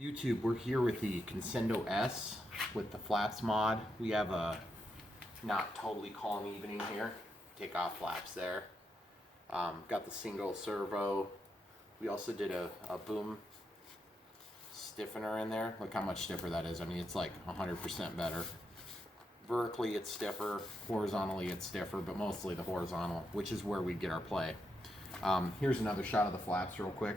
YouTube, we're here with the Conscendo S with the flaps mod. We have a not totally calm evening here. Take off flaps there. Got the single servo. We also did a boom stiffener in there. Look how much stiffer that is. I mean, it's like 100% better. Vertically it's stiffer, horizontally it's stiffer, but mostly the horizontal, which is where we get our play. Here's another shot of the flaps real quick.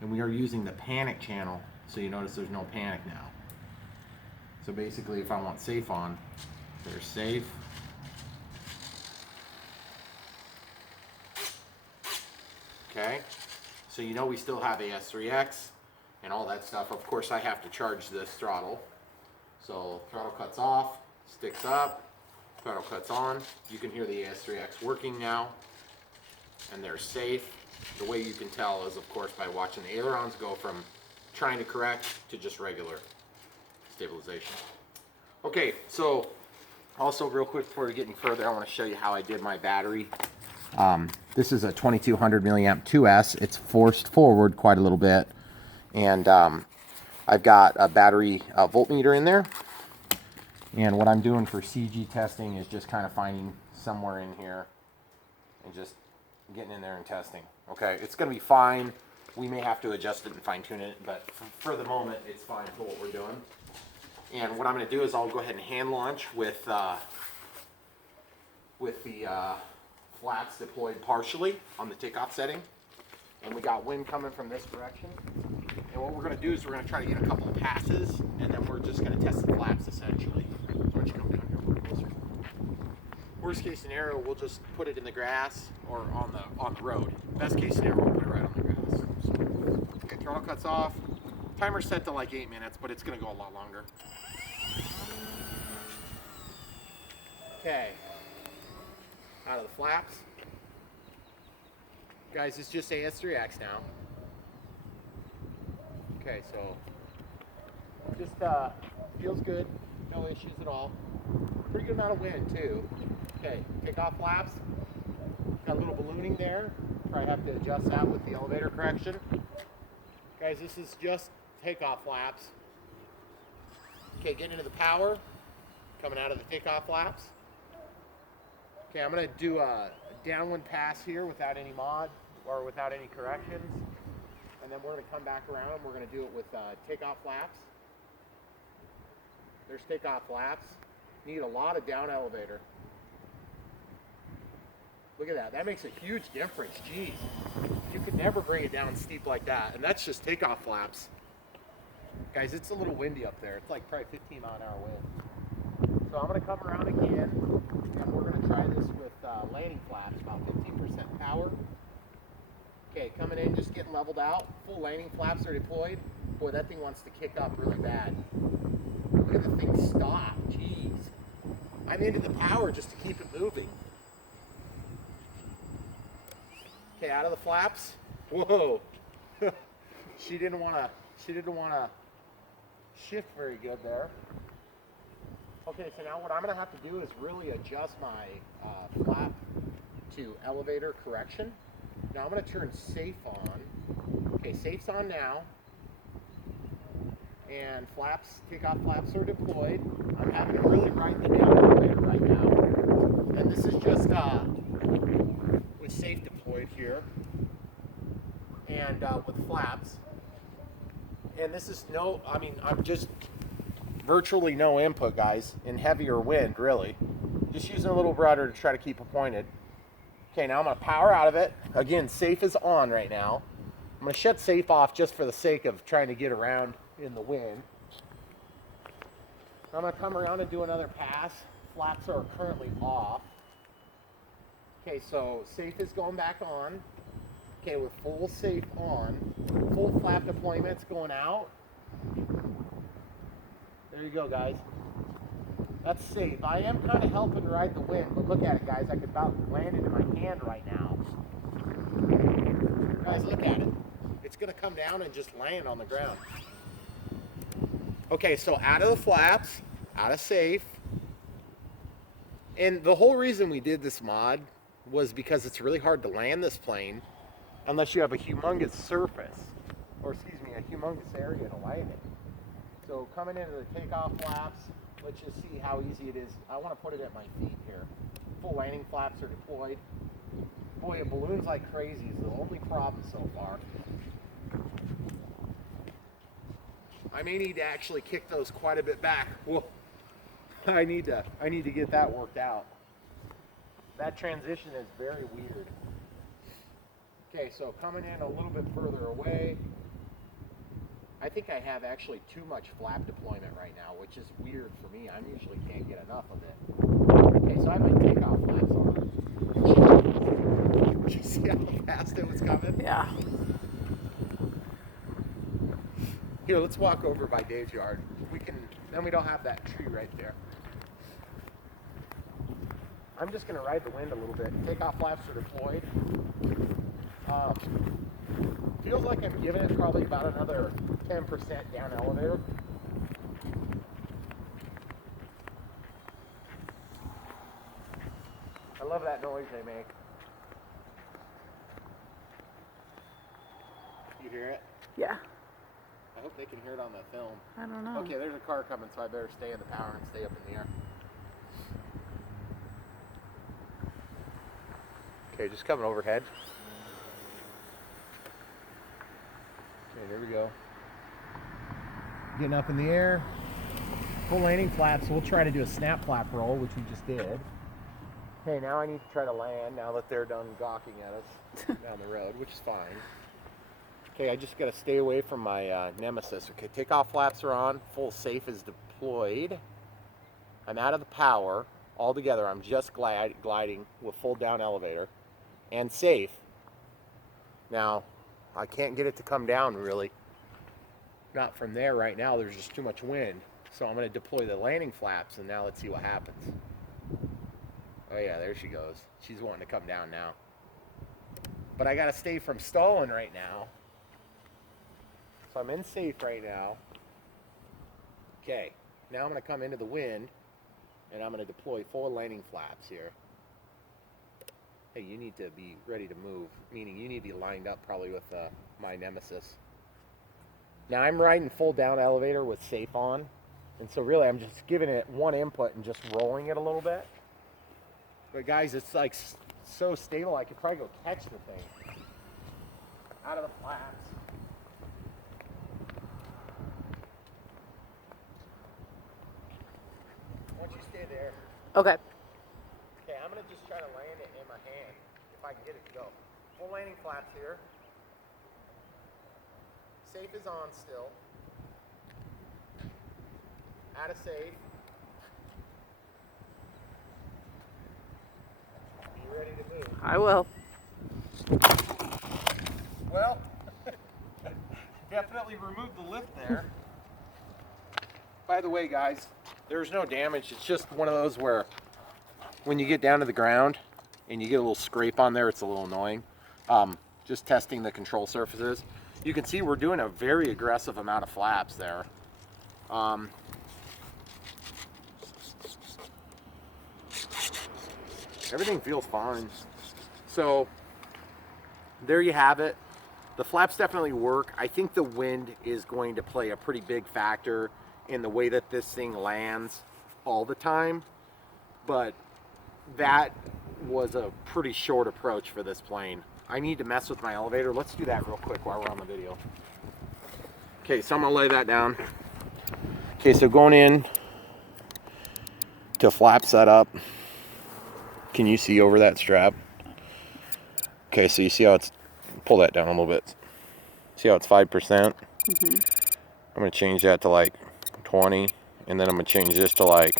And we are using the panic channel, so you notice there's no panic now. So basically, if I want safe on, there's safe. Okay, so you know we still have AS3X and all that stuff. Of course, I have to charge this throttle. So throttle cuts off, sticks up, throttle cuts on. You can hear the AS3X working now, and they're safe. The way you can tell is, of course, by watching the ailerons go from trying to correct to just regular stabilization. Okay, so also real quick before we get any further, I want to show you how I did my battery. This is a 2200 milliamp 2S. It's forced forward quite a little bit, and I've got a battery voltmeter in there. And what I'm doing for CG testing is just kind of finding somewhere in here and just getting in there and testing. Okay, it's going to be fine. We may have to adjust it and fine tune it, but for the moment, it's fine for what we're doing. And what I'm going to do is I'll go ahead and hand launch with the flaps deployed partially on the takeoff setting. And we got wind coming from this direction. And what we're going to do is we're going to try to get a couple of passes, and then we're just going to test the flaps essentially. So why don't you come down here a little closer? Worst case scenario, we'll just put it in the grass or on the road. Best case scenario, we'll put it right on the grass. So, okay, throttle cuts off. Timer's set to like 8 minutes, but it's going to go a lot longer. Okay, out of the flaps. Guys, it's just AS3X now. Okay, so just feels good, no issues at all. Pretty good amount of wind too. Okay, takeoff flaps. Got a little ballooning there. Probably have to adjust that with the elevator correction. Guys, this is just takeoff flaps. Okay, getting into the power, coming out of the takeoff flaps. Okay, I'm gonna do a downwind pass here without any mod or without any corrections. And then we're gonna come back around and we're gonna do it with takeoff flaps. There's takeoff flaps. Need a lot of down elevator. Look at that, that makes a huge difference, geez. You could never bring it down steep like that, and that's just takeoff flaps. Guys, it's a little windy up there. It's like probably 15 mile-an-hour wind. So I'm gonna come around again, and we're gonna try this with landing flaps, about 15% power. Okay, coming in, just getting leveled out. Full landing flaps are deployed. Boy, that thing wants to kick up really bad. Look at the thing stop, jeez. I'm into the power just to keep it moving. Okay, out of the flaps. Whoa. She didn't want to shift very good there. Okay, so now what I'm going to have to do is really adjust my flap to elevator correction. Now I'm going to turn safe on. Okay, safe's on now. And flaps, takeoff flaps are deployed. I'm having to really ride the down elevator right now. And this is just with safe deployed here. And with flaps. And this is I'm just virtually no input, guys, in heavier wind, really. Just using a little rudder to try to keep it pointed. Okay, now I'm going to power out of it. Again, safe is on right now. I'm going to shut safe off just for the sake of trying to get around in the wind. I'm going to come around and do another pass. Flaps are currently off. Okay, so safe is going back on. Okay, with full safe on. Full flap deployment's going out. There you go, guys. That's safe. I am kind of helping ride the wind, but look at it, guys. I could about land it in my hand right now. Guys, look at it. It's going to come down and just land on the ground. Okay, so out of the flaps, out of safe. And the whole reason we did this mod was because it's really hard to land this plane unless you have a humongous surface, or excuse me, a humongous area to land it. So coming into the takeoff flaps, let's just see how easy it is. I want to put it at my feet here. Full landing flaps are deployed. Boy, it balloons like crazy is the only problem so far. I may need to actually kick those quite a bit back. Whoa. I need to get that worked out. That transition is very weird. Okay, so coming in a little bit further away. I think I have actually too much flap deployment right now, which is weird for me. I usually can't get enough of it. Okay, so I have my takeoff flaps on. Did you see how fast it was coming? Yeah. Here, let's walk over by Dave's yard. Then we don't have that tree right there. I'm just gonna ride the wind a little bit. Takeoff flaps are deployed. Feels like I'm giving it probably about another 10% down elevator. I love that noise they make. You hear it? Yeah. I hope they can hear it on the film. I don't know. Okay, there's a car coming, so I better stay in the power and stay up in the air. Okay, just coming overhead. Okay, there we go. Getting up in the air. Full landing flaps. We'll try to do a snap flap roll, which we just did. Okay, now I need to try to land now that they're done gawking at us down the road, which is fine. Okay, I just got to stay away from my nemesis. Okay, takeoff flaps are on. Full safe is deployed. I'm out of the power altogether. I'm just gliding with full down elevator and safe. Now, I can't get it to come down really. Not from there right now. There's just too much wind. So I'm going to deploy the landing flaps, and now let's see what happens. Oh yeah, there she goes. She's wanting to come down now. But I got to stay from stalling right now. So I'm in safe right now. Okay, now I'm going to come into the wind, and I'm going to deploy full landing flaps here. Hey, you need to be ready to move, meaning you need to be lined up probably with my nemesis. Now I'm riding full down elevator with safe on, and so really I'm just giving it one input and just rolling it a little bit. But guys, it's like so stable I could probably go catch the thing out of the flaps. Once you stay there. Okay. Okay, I'm going to just try to land it in my hand, if I can get it to go. Full landing flaps here. Safe is on still. Out of safe. Be ready to move. I will. Well, definitely removed the lift there. By the way, guys, there's no damage. It's just one of those where when you get down to the ground and you get a little scrape on there, it's a little annoying. Just testing the control surfaces. You can see we're doing a very aggressive amount of flaps there. Everything feels fine. So there you have it. The flaps definitely work. I think the wind is going to play a pretty big factor in the way that this thing lands all the time. But that was a pretty short approach for this plane. I need to mess with my elevator. Let's do that real quick while we're on the video. Okay, so I'm gonna lay that down. Okay, so going in to flap setup. Can you see over that strap? Okay, so you see how it's, pull that down a little bit. See how it's 5%? Mm-hmm. I'm gonna change that to like 20, and then I'm gonna change this to like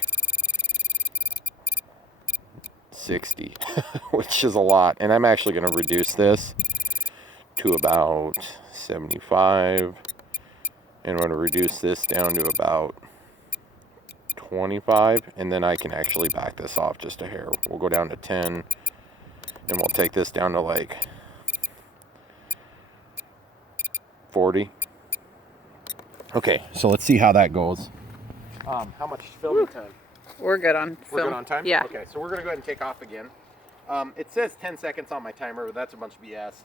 60, which is a lot. And I'm actually gonna reduce this to about 75, and I'm gonna reduce this down to about 25, and then I can actually back this off just a hair. We'll go down to 10, and we'll take this down to like 40. Okay, so let's see how that goes. How much filming time? We're good on film. We're good on time? Yeah. Okay, so we're gonna go ahead and take off again. It says 10 seconds on my timer, but that's a bunch of BS.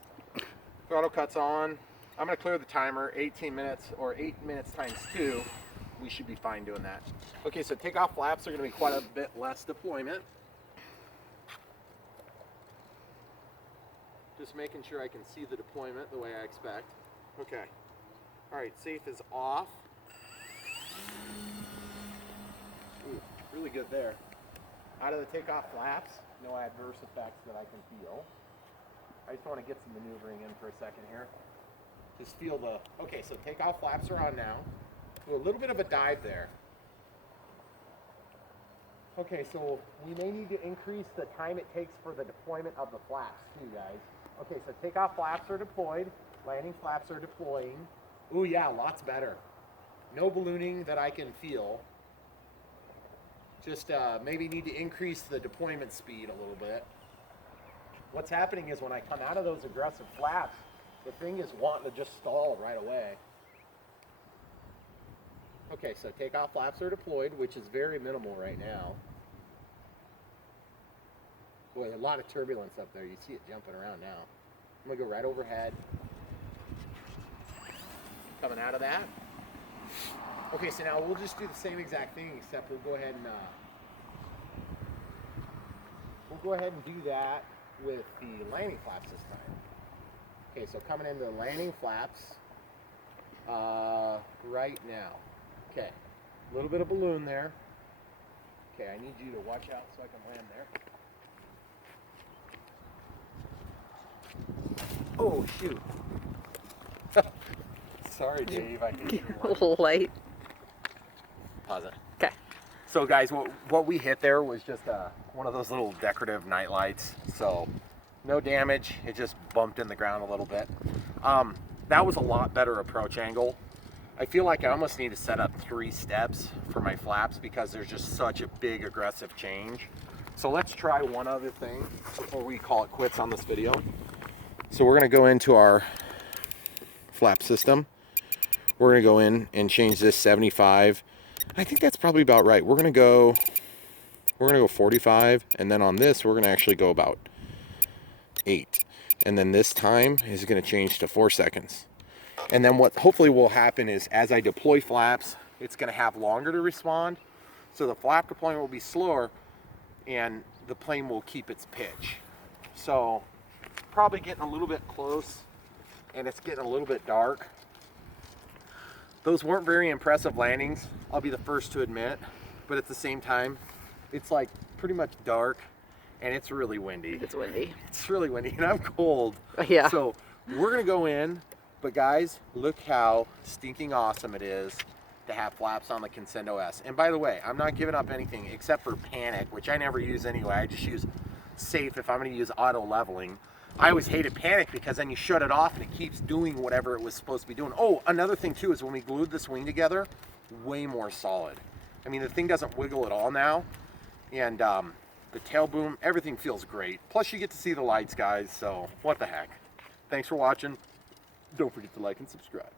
Throttle cuts on. I'm gonna clear the timer, 18 minutes or 8 minutes times 2. We should be fine doing that. Okay, so takeoff flaps are gonna be quite a bit less deployment. Just making sure I can see the deployment the way I expect. Okay. All right, safe is off. Ooh, really good there. Out of the takeoff flaps, no adverse effects that I can feel. I just want to get some maneuvering in for a second here. Just feel the, okay, so takeoff flaps are on now. Do a little bit of a dive there. Okay, so we may need to increase the time it takes for the deployment of the flaps too, guys. Okay, so takeoff flaps are deployed, landing flaps are deploying. Ooh, yeah, lots better. No ballooning that I can feel. Just maybe need to increase the deployment speed a little bit. What's happening is when I come out of those aggressive flaps, the thing is wanting to just stall right away. Okay, so takeoff flaps are deployed, which is very minimal right now. Boy, a lot of turbulence up there. You see it jumping around now. I'm gonna go right overhead. Coming out of that. Okay, so now we'll just do the same exact thing, except we'll go ahead and do that with the landing flaps this time. Okay, so coming into the landing flaps right now. Okay, a little bit of balloon there. Okay, I need you to watch out so I can land there. Oh, shoot. Sorry, Dave. I hit you. A little light. Pause it. Okay. So, guys, what we hit there was just one of those little decorative night lights. So, no damage. It just bumped in the ground a little bit. That was a lot better approach angle. I feel like I almost need to set up 3 steps for my flaps because there's just such a big aggressive change. So let's try one other thing before we call it quits on this video. So we're going to go into our flap system. We're going to go in and change this 75. I think that's probably about right. We're going to go 45, and then on this we're going to actually go about 8. And then this time is going to change to 4 seconds. And then what hopefully will happen is as I deploy flaps, it's going to have longer to respond. So the flap deployment will be slower and the plane will keep its pitch. So probably getting a little bit close and it's getting a little bit dark. Those weren't very impressive landings, I'll be the first to admit, but at the same time, it's like pretty much dark and it's really windy. It's windy. It's really windy and I'm cold. Yeah. So we're gonna go in, but guys, look how stinking awesome it is to have flaps on the Conscendo S. And by the way, I'm not giving up anything except for panic, which I never use anyway. I just use safe if I'm gonna use auto leveling. I always hated panic because then you shut it off and it keeps doing whatever it was supposed to be doing. Oh, another thing too is when we glued this wing together, way more solid. I mean, the thing doesn't wiggle at all now. And the tail boom, everything feels great. Plus you get to see the lights, guys, so what the heck. Thanks for watching. Don't forget to like and subscribe.